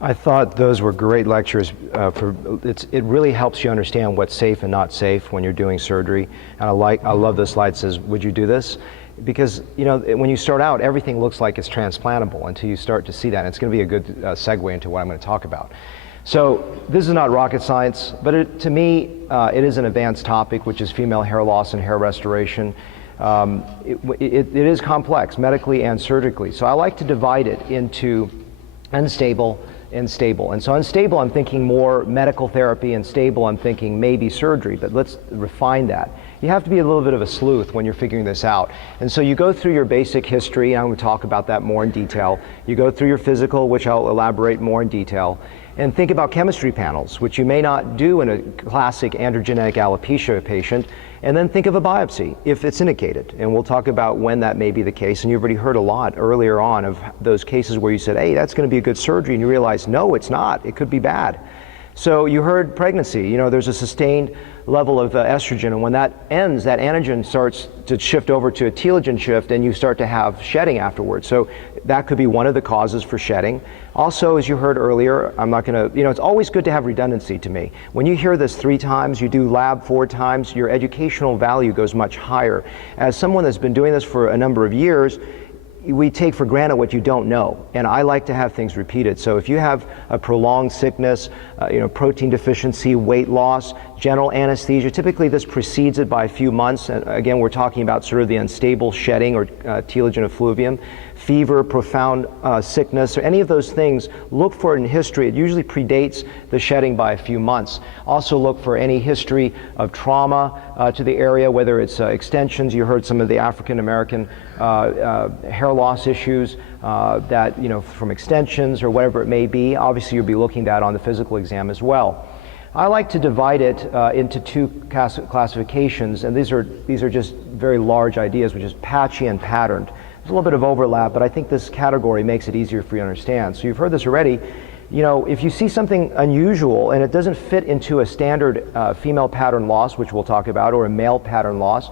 I thought those were great lectures. It really helps you understand what's safe and not safe when you're doing surgery. And I love the slide that says, would you do this? Because when you start out, everything looks like it's transplantable until you start to see that. And it's going to be a good segue into what I'm going to talk about. So this is not rocket science, but to me, it is an advanced topic, which is female hair loss and hair restoration. It is complex medically and surgically. So I like to divide it into unstable and stable. And so unstable, I'm thinking more medical therapy, and stable, I'm thinking maybe surgery, but let's refine that. You have to be a little bit of a sleuth when you're figuring this out. And so you go through your basic history, and I'm going to talk about that more in detail. You go through your physical, which I'll elaborate more in detail, and think about chemistry panels, which you may not do in a classic androgenic alopecia patient, and then think of a biopsy if it's indicated. And we'll talk about when that may be the case. And you've already heard a lot earlier on of those cases where you said, hey, that's going to be a good surgery, and you realize, no, it's not. It could be bad. So you heard pregnancy. There's a sustained level of estrogen, and when that ends, that anagen starts to shift over to a telogen shift, and you start to have shedding afterwards. So that could be one of the causes for shedding. Also, as you heard earlier, I'm not going to, it's always good to have redundancy to me. When you hear this 3 times, you do lab 4 times, your educational value goes much higher. As someone that's been doing this for a number of years, we take for granted what you don't know, and I like to have things repeated. So if you have a prolonged sickness, protein deficiency, weight loss, general anesthesia, typically this precedes it by a few months, and again we're talking about sort of the unstable shedding or telogen effluvium, fever, profound sickness, or any of those things, look for it in history. It usually predates the shedding by a few months. Also look for any history of trauma to the area, whether it's extensions. You heard some of the African American hair loss issues that, from extensions or whatever it may be. Obviously you'll be looking at that on the physical exam as well. I like to divide it into 2 classifications, and these are just very large ideas, which is patchy and patterned. There's a little bit of overlap, but I think this category makes it easier for you to understand. So you've heard this already. If you see something unusual and it doesn't fit into a standard female pattern loss, which we'll talk about, or a male pattern loss,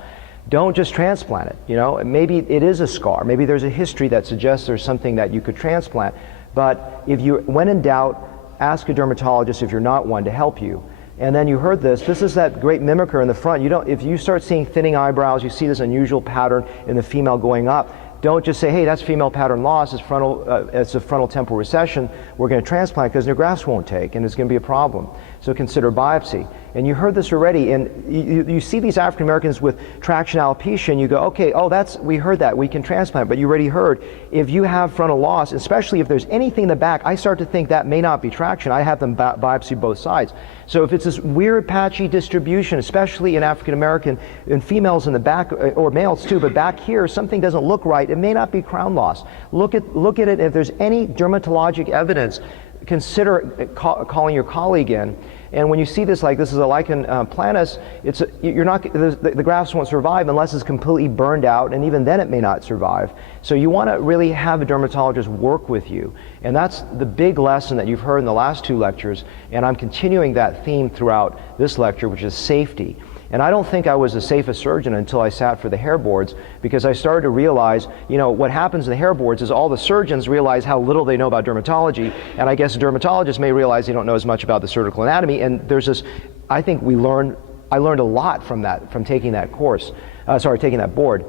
don't just transplant it. Maybe it is a scar. Maybe there's a history that suggests there's something that you could transplant. But when in doubt, ask a dermatologist if you're not one to help you. And then you heard this is that great mimicker in the front. If you start seeing thinning eyebrows, you see this unusual pattern in the female going up, don't just say, hey, that's female pattern loss, it's a frontal temporal recession, we're going to transplant, because your grafts won't take and it's going to be a problem. So consider biopsy. And you heard this already, and you see these African Americans with traction alopecia, and you go, okay, we heard that, we can transplant. But you already heard, if you have frontal loss, especially if there's anything in the back, I start to think that may not be traction. I have them biopsy both sides. So if it's this weird patchy distribution, especially in African American, in females in the back, or males too, but back here, something doesn't look right, it may not be crown loss. Look at it, if there's any dermatologic evidence, consider calling your colleague in. And when you see this, like this is a lichen planus, the grafts won't survive unless it's completely burned out, and even then it may not survive. So you want to really have a dermatologist work with you. And that's the big lesson that you've heard in the last 2 lectures, and I'm continuing that theme throughout this lecture, which is safety. And I don't think I was the safest surgeon until I sat for the hair boards, because I started to realize, what happens in the hair boards is all the surgeons realize how little they know about dermatology, and I guess dermatologists may realize they don't know as much about the surgical anatomy, and there's this, I think I learned a lot from taking that course, taking that board.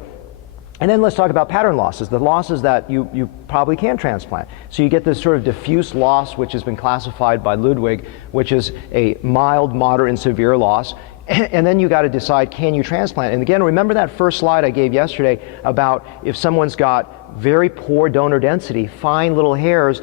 And then let's talk about pattern losses, the losses that you probably can transplant. So you get this sort of diffuse loss, which has been classified by Ludwig, which is a mild, moderate, and severe loss. And then you got to decide, can you transplant? And again, remember that first slide I gave yesterday about if someone's got very poor donor density, fine little hairs,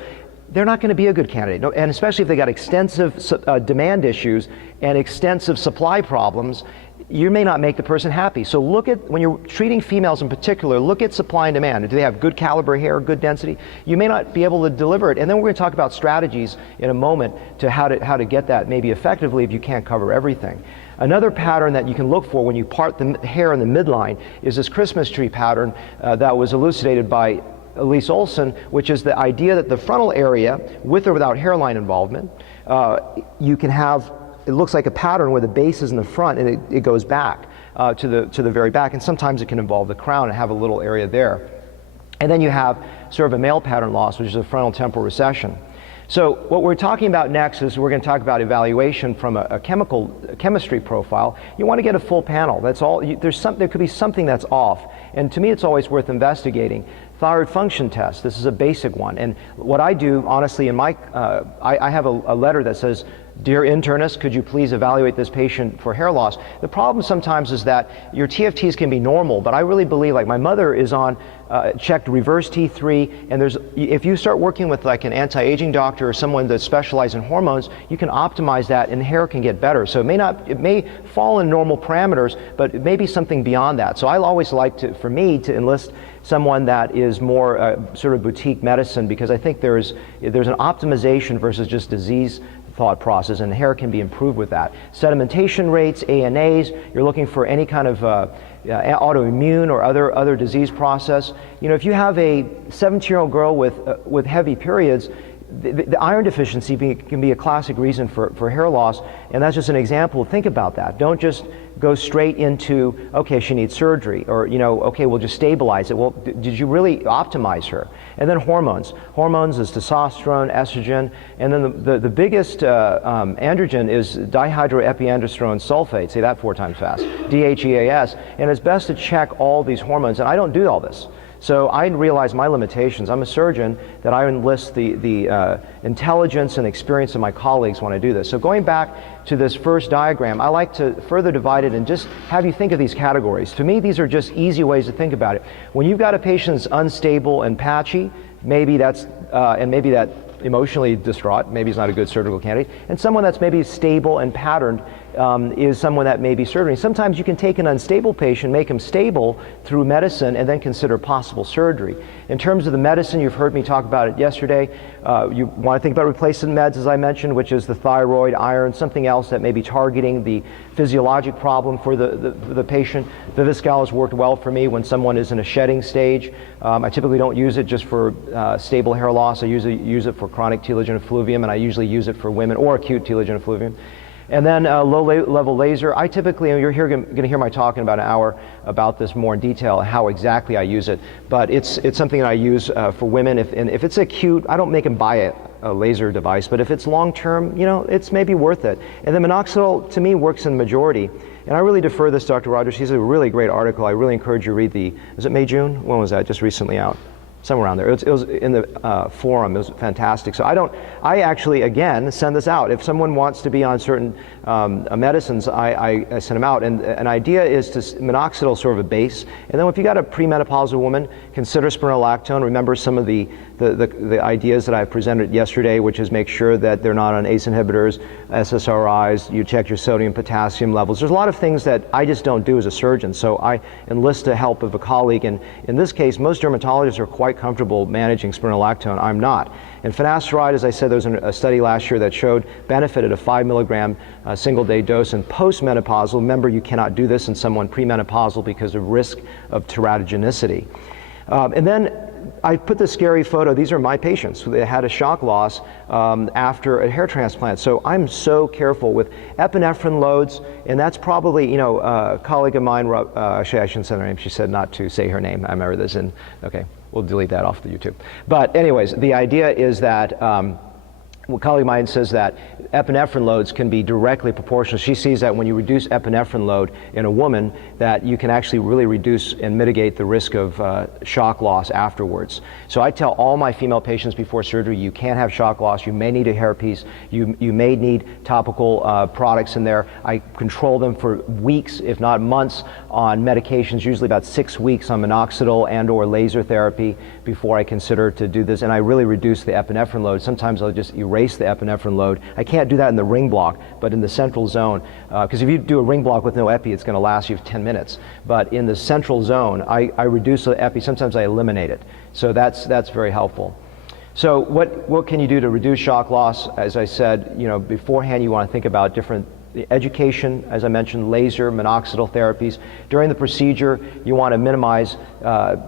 they're not going to be a good candidate. And especially if they got extensive demand issues and extensive supply problems, you may not make the person happy. So look at, when you're treating females in particular, look at supply and demand. Do they have good caliber hair, good density? You may not be able to deliver it. And then we're going to talk about strategies in a moment to how to get that maybe effectively if you can't cover everything. Another pattern that you can look for when you part the hair in the midline is this Christmas tree pattern that was elucidated by Elise Olson, which is the idea that the frontal area, with or without hairline involvement, you can have, it looks like a pattern where the base is in the front and it goes back to the very back, and sometimes it can involve the crown and have a little area there. And then you have sort of a male pattern loss, which is a frontal temporal recession. So what we're talking about next is we're going to talk about evaluation from a chemistry profile. You want to get a full panel. That's all. There could be something that's off, and to me it's always worth investigating. Thyroid function test, this is a basic one, and what I do honestly in my, I have a letter that says, "Dear internist, could you please evaluate this patient for hair loss?" The problem sometimes is that your TFTs can be normal, but I really believe, like my mother is on, checked reverse T3, and if you start working with like an anti-aging doctor or someone that specializes in hormones, you can optimize that and hair can get better. So it may fall in normal parameters, but it may be something beyond that. So I always like for me to enlist someone that is more sort of boutique medicine, because I think there's an optimization versus just disease thought process, and hair can be improved with that. Sedimentation rates, ANAs, you're looking for any kind of autoimmune or other disease process. You know, if you have a 17-year-old girl with heavy periods, the iron deficiency can be a classic reason for hair loss, and that's just an example. Think about that. Don't just go straight into, okay, she needs surgery, or, you know, okay, we'll just stabilize it. Well, did you really optimize her? And then hormones. Hormones is testosterone, estrogen, and then the biggest androgen is dihydroepiandrosterone sulfate. Say that 4 times fast. DHEAS, and it's best to check all these hormones, and I don't do all this. So I realize my limitations. I'm a surgeon, that I enlist the intelligence and experience of my colleagues when I do this. So going back to this first diagram, I like to further divide it and just have you think of these categories. To me, these are just easy ways to think about it. When you've got a patient that's unstable and patchy, maybe that's, and maybe that emotionally distraught, maybe he's not a good surgical candidate, and someone that's maybe stable and patterned is someone that may be surgery. Sometimes you can take an unstable patient, make him stable through medicine, and then consider possible surgery. In terms of the medicine, you've heard me talk about it yesterday. You want to think about replacement meds, as I mentioned, which is the thyroid, iron, something else that may be targeting the physiologic problem for the patient. Viviscal has worked well for me when someone is in a shedding stage. I typically don't use it just for stable hair loss. I usually use it for chronic telogen effluvium, and I usually use it for women or acute telogen effluvium. And then low-level laser. I typically, you're going to hear my talk in about an hour about this more in detail, how exactly I use it. But it's something that I use for women. If it's acute, I don't make them buy a laser device. But if it's long-term, you know, it's maybe worth it. And then minoxidil, to me, works in the majority. And I really defer this to Dr. Rogers. He's a really great article. I really encourage you to read is it May, June? When was that? Just recently out. Somewhere around there. It was in the forum. It was fantastic. So I actually, again, send this out. If someone wants to be on certain medicines, I send them out. And an idea is to minoxidil sort of a base. And then if you got a premenopausal woman, consider spironolactone. Remember some of the ideas that I presented yesterday, which is make sure that they're not on ACE inhibitors, SSRIs, you check your sodium, potassium levels. There's a lot of things that I just don't do as a surgeon, so I enlist the help of a colleague, and in this case, most dermatologists are quite comfortable managing spironolactone. I'm not. And finasteride, as I said, there was a study last year that showed benefit at a 5 milligram single-day dose in postmenopausal. Remember, you cannot do this in someone premenopausal because of risk of teratogenicity. And then I put this scary photo. These are my patients who had a shock loss after a hair transplant. So I'm so careful with epinephrine loads, and that's probably, you know, a colleague of mine, actually I shouldn't say her name, she said not to say her name. I remember this, and okay, we'll delete that off the YouTube. But anyways, the idea is that a colleague of mine says that epinephrine loads can be directly proportional. She sees that when you reduce epinephrine load in a woman, that you can actually really reduce and mitigate the risk of shock loss afterwards. So I tell all my female patients before surgery, you can't have shock loss, you may need a hairpiece, you may need topical products in there. I control them for weeks, if not months, on medications, usually about 6 weeks on minoxidil and or laser therapy before I consider to do this, and I really reduce the epinephrine load. Sometimes I'll just erase the epinephrine load. I can't do that in the ring block, but in the central zone, because if you do a ring block with no epi, it's going to last you 10 minutes. But in the central zone, I reduce the epi. Sometimes I eliminate it. So that's very helpful. So what can you do to reduce shock loss? As I said, you know, beforehand, you want to think about different education, as I mentioned, laser, minoxidil therapies. During the procedure, you want to minimize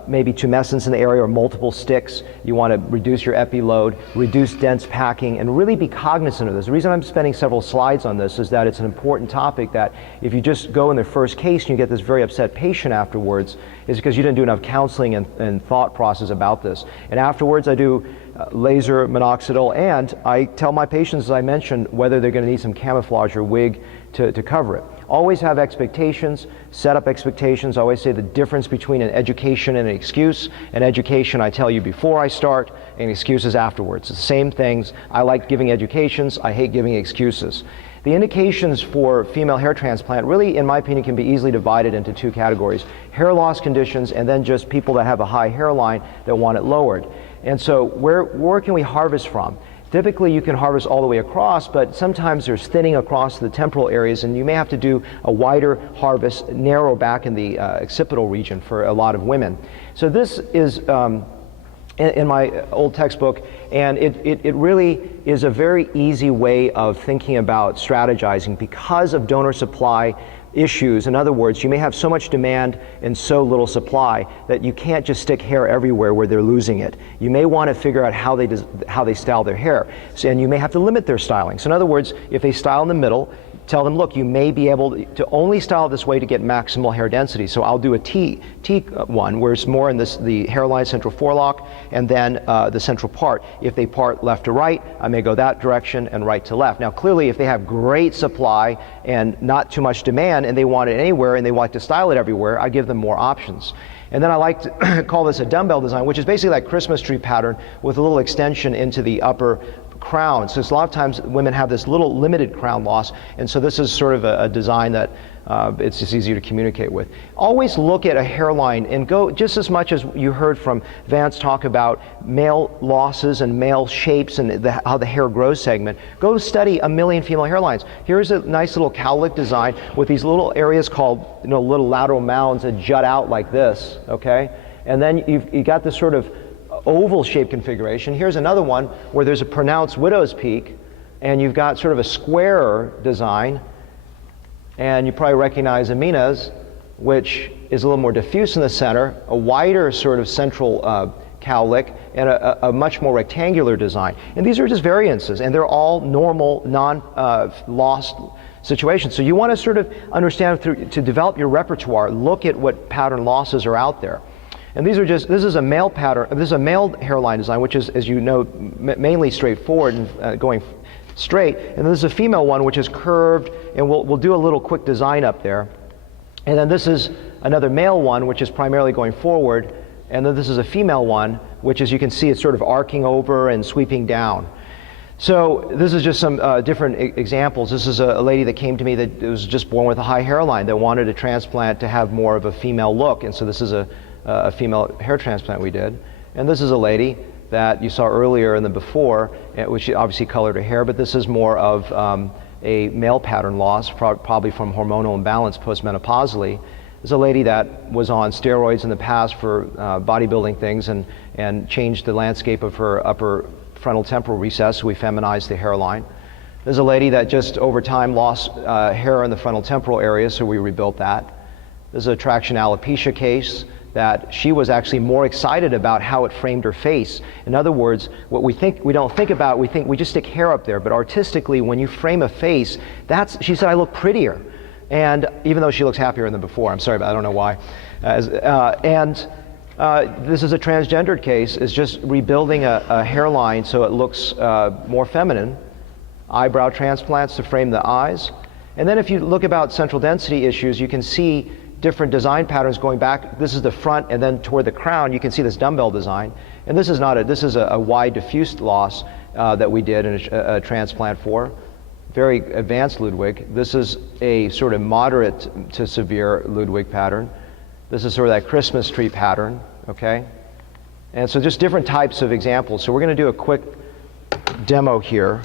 maybe tumescence in the area or multiple sticks. You want to reduce your epi load, reduce dense packing, and really be cognizant of this. The reason I'm spending several slides on this is that it's an important topic that if you just go in the first case and you get this very upset patient afterwards, is because you didn't do enough counseling and thought process about this. And afterwards, I do laser minoxidil, and I tell my patients, as I mentioned, whether they're going to need some camouflage or wig to cover it. Always have expectations, set up expectations. I always say the difference between an education and an excuse. An education I tell you before I start, and excuses afterwards. It's the same things. I like giving educations, I hate giving excuses. The indications for female hair transplant really, in my opinion, can be easily divided into two categories. Hair loss conditions, and then just people that have a high hairline that want it lowered. And so where can we harvest from? Typically you can harvest all the way across, but sometimes there's thinning across the temporal areas, and you may have to do a wider harvest, narrow back in the occipital region for a lot of women. So this is in my old textbook, and it really is a very easy way of thinking about strategizing because of donor supply issues. In other words, you may have so much demand and so little supply that you can't just stick hair everywhere where they're losing it. You may want to figure out how they style their hair, and you may have to limit their styling. So in other words, if they style in the middle, tell them, look, you may be able to only style this way to get maximal hair density. So I'll do a T one, where it's more in the hairline central forelock and then the central part. If they part left to right, I may go that direction and right to left. Now clearly, if they have great supply and not too much demand and they want it anywhere and they like to style it everywhere, I give them more options. And then I like to call this a dumbbell design, which is basically like Christmas tree pattern with a little extension into the upper crown. So a lot of times women have this little limited crown loss, and so this is sort of a design that it's just easier to communicate with. Always look at a hairline and go just as much as you heard from Vance talk about male losses and male shapes and how the hair grows segment. Go study a million female hairlines. Here's a nice little cowlick design with these little areas called, little lateral mounds that jut out like this, okay? And then you got this sort of oval shaped configuration. Here's another one where there's a pronounced widow's peak, and you've got sort of a squarer design, and you probably recognize Amina's, which is a little more diffuse in the center, a wider sort of central cowlick, and a much more rectangular design. And these are just variances, and they're all normal, non-lost situations. So you want to sort of understand to develop your repertoire, look at what pattern losses are out there. And this is a male pattern, this is a male hairline design, which is, as you know, mainly straightforward and going straight. And then this is a female one, which is curved, and we'll do a little quick design up there. And then this is another male one, which is primarily going forward. And then this is a female one, which, as you can see, it's sort of arcing over and sweeping down. So this is just some different examples. This is a lady that came to me that was just born with a high hairline that wanted a transplant to have more of a female look. And so this is a female hair transplant we did. And this is a lady that you saw earlier in the before, which obviously colored her hair, but this is more of a male pattern loss, probably from hormonal imbalance postmenopausally. This is a lady that was on steroids in the past for bodybuilding things and changed the landscape of her upper frontal temporal recess, so we feminized the hairline. There's a lady that just over time lost hair in the frontal temporal area, so we rebuilt that. This is a traction alopecia case that she was actually more excited about how it framed her face. In other words, what we don't think about, we just stick hair up there, but artistically, when you frame a face, she said, I look prettier. And even though she looks happier than before, I'm sorry, but I don't know why. This is a transgendered case, is just rebuilding a hairline so it looks more feminine. Eyebrow transplants to frame the eyes. And then if you look about central density issues, you can see different design patterns going back. This is the front, and then toward the crown, you can see this dumbbell design. And this is a wide diffuse loss that we did in a transplant for. Very advanced Ludwig. This is a sort of moderate to severe Ludwig pattern. This is sort of that Christmas tree pattern, okay? And so just different types of examples. So we're going to do a quick demo here.